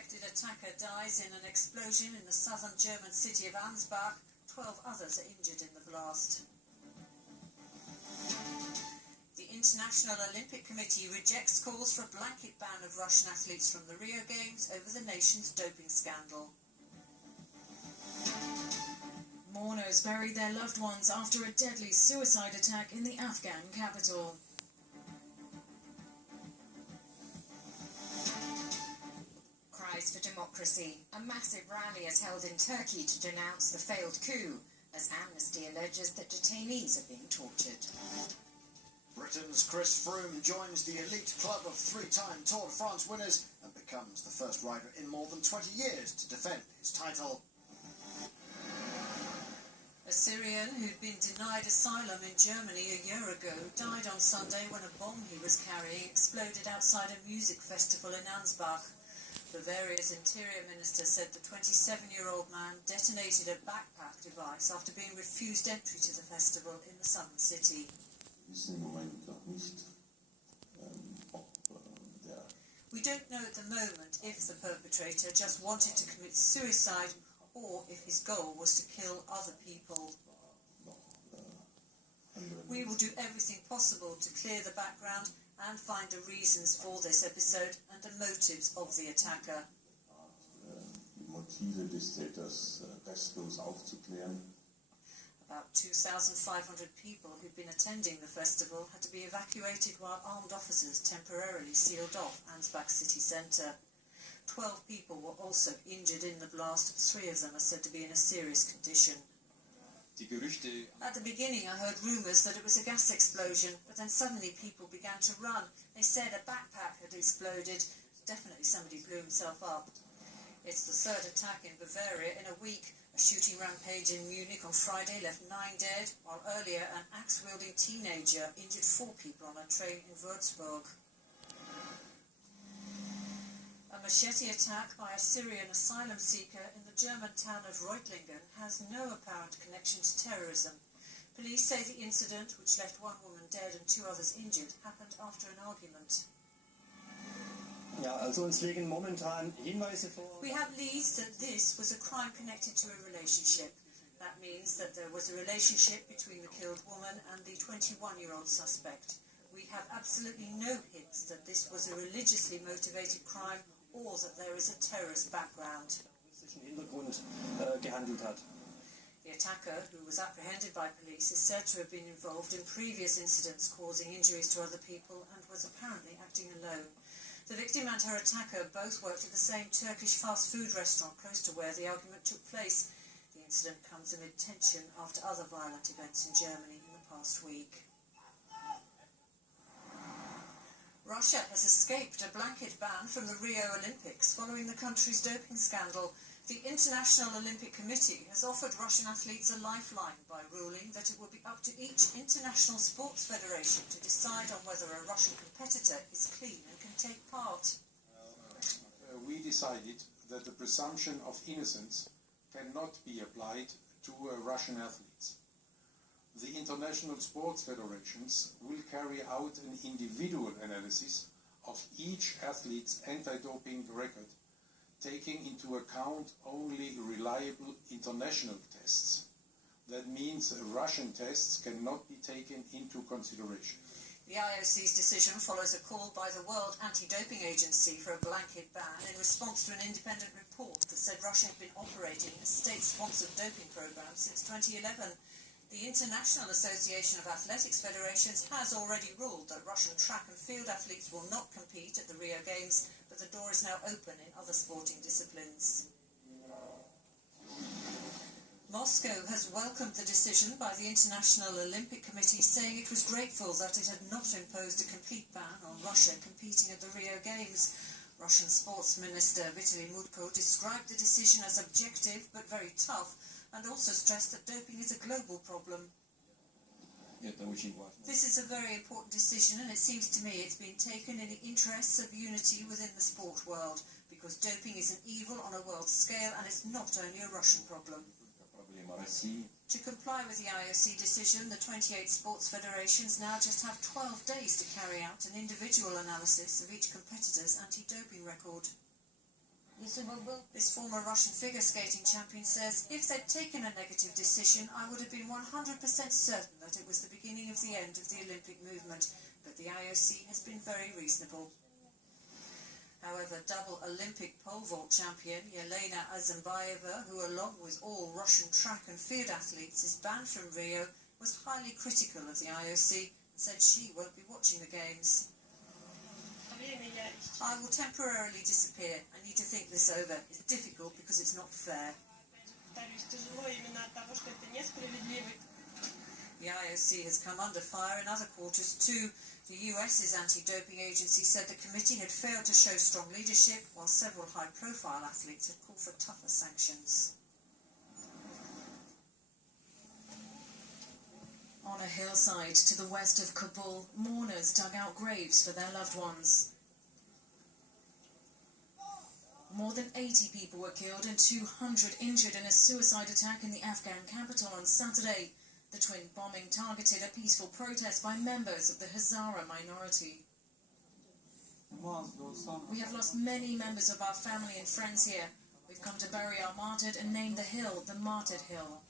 suspected attacker dies in an explosion in the southern German city of Ansbach. 12 others are injured in the blast. The International Olympic Committee rejects calls for a blanket ban of Russian athletes from the Rio Games over the nation's doping scandal. Mourners bury their loved ones after a deadly suicide attack in the Afghan capital. Cries for democracy. A massive rally is held in Turkey to denounce the failed coup, as Amnesty alleges that detainees are being tortured. Britain's Chris Froome joins the elite club of three-time Tour de France winners and becomes the first rider in more than 20 years to defend his title. A Syrian who'd been denied asylum in Germany a year ago died on Sunday when a bomb he was carrying exploded outside a music festival in Ansbach. Bavaria's interior minister said the 27-year-old man detonated a backpack device after being refused entry to the festival in the southern city. We don't know at the moment if the perpetrator just wanted to commit suicide or if his goal was to kill other people. We will do everything possible to clear the background and find the reasons for this episode and the motives of the attacker. About 2,500 people who'd been attending the festival had to be evacuated while armed officers temporarily sealed off Ansbach city centre. 12 people were also injured in the blast. 3 of them are said to be in a serious condition. At the beginning I heard rumours that it was a gas explosion, but then suddenly people began to run. They said a backpack had exploded. Definitely somebody blew himself up. It's the third attack in Bavaria in a week. A shooting rampage in Munich on Friday left 9 dead, while earlier an axe-wielding teenager injured 4 people on a train in Würzburg. A machete attack by a Syrian asylum seeker in the German town of Reutlingen has no apparent connection to terrorism. Police say the incident, which left 1 woman dead and 2 others injured, happened after an argument. We have leads that this was a crime connected to a relationship. That means that there was a relationship between the killed woman and the 21-year-old suspect. We have absolutely no hints that this was a religiously motivated crime or that there is a terrorist background. The attacker, who was apprehended by police, is said to have been involved in previous incidents causing injuries to other people and was apparently acting alone. The victim and her attacker both worked at the same Turkish fast food restaurant close to where the argument took place. The incident comes amid tension after other violent events in Germany in the past week. Russia has escaped a blanket ban from the Rio Olympics following the country's doping scandal. The International Olympic Committee has offered Russian athletes a lifeline by ruling that it will be up to each international sports federation to decide on whether a Russian competitor is clean and can take part. We decided that the presumption of innocence cannot be applied to Russian athletes. The international sports federations will carry out an individual analysis of each athlete's anti-doping record, taking into account only reliable international tests. That means Russian tests cannot be taken into consideration. The IOC's decision follows a call by the World Anti-Doping Agency for a blanket ban in response to an independent report that said Russia had been operating a state-sponsored doping program since 2011. The International Association of Athletics Federations has already ruled that Russian track and field athletes will not compete at the Rio Games, but the door is now open in other sporting disciplines. Moscow has welcomed the decision by the International Olympic Committee, saying it was grateful that it had not imposed a complete ban on Russia competing at the Rio Games. Russian Sports Minister Vitaly Mutko described the decision as objective but very tough, and also stressed that doping is a global problem. This is a very important decision, and it seems to me it's been taken in the interests of unity within the sport world, because doping is an evil on a world scale and it's not only a Russian problem. To comply with the IOC decision, the 28 sports federations now just have 12 days to carry out an individual analysis of each competitor's anti-doping record. This former Russian figure skating champion says, if they'd taken a negative decision, I would have been 100% certain that it was the beginning of the end of the Olympic movement, but the IOC has been very reasonable. However, double Olympic pole vault champion Yelena Azimbayeva, who along with all Russian track and field athletes is banned from Rio, was highly critical of the IOC and said she won't be watching the Games. I will temporarily disappear. I need to think this over. It's difficult because it's not fair. The IOC has come under fire in other quarters too. The US's anti-doping agency said the committee had failed to show strong leadership, while several high-profile athletes had called for tougher sanctions. On a hillside to the west of Kabul, mourners dug out graves for their loved ones. More than 80 people were killed and 200 injured in a suicide attack in the Afghan capital on Saturday. The twin bombing targeted a peaceful protest by members of the Hazara minority. We have lost many members of our family and friends here. We've come to bury our martyred and name the hill the Martyred Hill.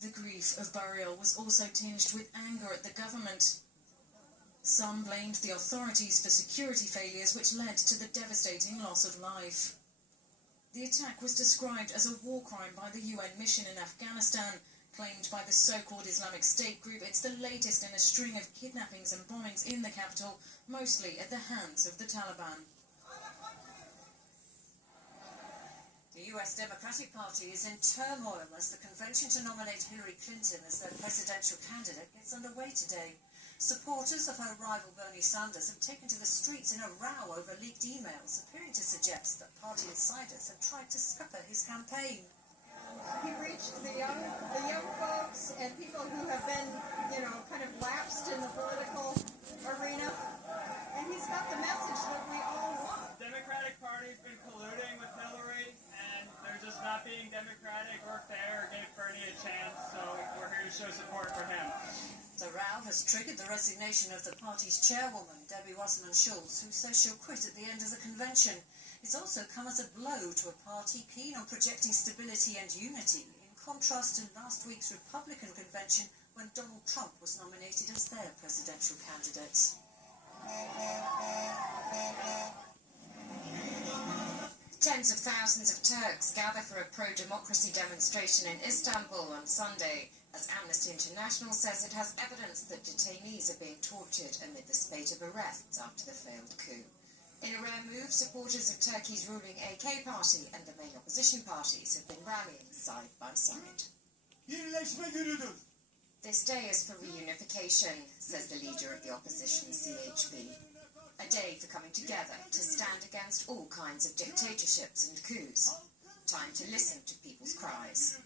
The grief of burial was also tinged with anger at the government. Some blamed the authorities for security failures which led to the devastating loss of life. The attack was described as a war crime by the UN mission in Afghanistan. Claimed by the so-called Islamic State group, it's the latest in a string of kidnappings and bombings in the capital, mostly at the hands of the Taliban. The US Democratic Party is in turmoil as the convention to nominate Hillary Clinton as their presidential candidate gets underway today. Supporters of her rival Bernie Sanders have taken to the streets in a row over leaked emails, appearing to suggest that party insiders have tried to scupper his campaign. He reached the young folks and people who have been, kind of lapsed in the political arena, and he's got the message that we all want. The Democratic Party's been colluding with Hillary, and they're just not being democratic or fair or gave Bernie a chance, so we're here to show support for him. The row has triggered the resignation of the party's chairwoman, Debbie Wasserman-Schultz, who says she'll quit at the end of the convention. It's also come as a blow to a party keen on projecting stability and unity, in contrast to last week's Republican convention when Donald Trump was nominated as their presidential candidate. Tens of thousands of Turks gather for a pro-democracy demonstration in Istanbul on Sunday, as Amnesty International says it has evidence that detainees are being tortured amid the spate of arrests after the failed coup. In a rare move, supporters of Turkey's ruling AK party and the main opposition parties have been rallying side by side. This day is for reunification, says the leader of the opposition, CHP. A day for coming together to stand against all kinds of dictatorships and coups. Time to listen to people's cries.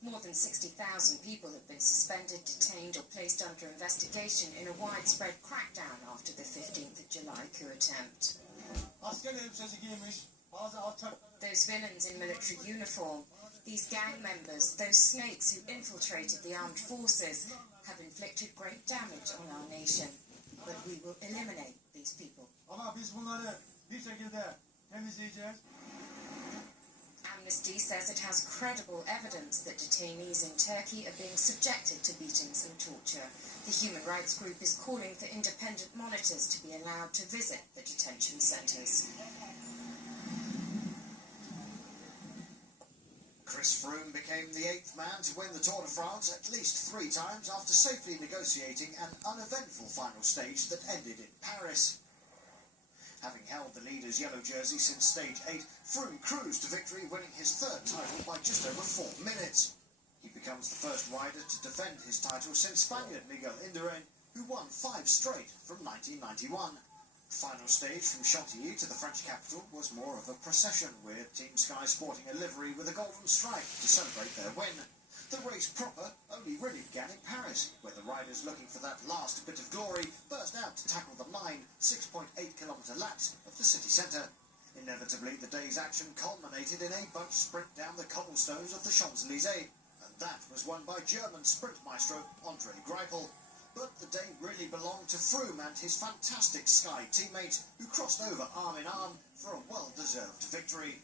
More than 60,000 people have been suspended, detained or placed under investigation in a widespread crackdown after the 15th of July coup attempt. Those villains in military uniform, these gang members, those snakes who infiltrated the armed forces, have inflicted great damage on our nation. But we will eliminate these people. Amnesty says it has credible evidence that detainees in Turkey are being subjected to beatings and torture. The human rights group is calling for independent monitors to be allowed to visit the detention centres. Chris Froome became the 8th man to win the Tour de France at least 3 times after safely negotiating an uneventful final stage that ended in Paris. Having held the leader's yellow jersey since stage 8, Froome cruised to victory, winning his 3rd title by just over 4 minutes. He becomes the first rider to defend his title since Spaniard Miguel Indurain, who won 5 straight from 1991. The final stage from Chantilly to the French capital was more of a procession, with Team Sky sporting a livery with a golden stripe to celebrate their win. The race proper only really began in Paris, where the riders looking for that last bit of glory burst out to tackle the 6.8-kilometre laps of the city centre. Inevitably, the day's action culminated in a bunch sprint down the cobblestones of the Champs-Élysées, and that was won by German sprint maestro Andre Greipel. But the day really belonged to Froome and his fantastic Sky teammate, who crossed over arm in arm for a well-deserved victory.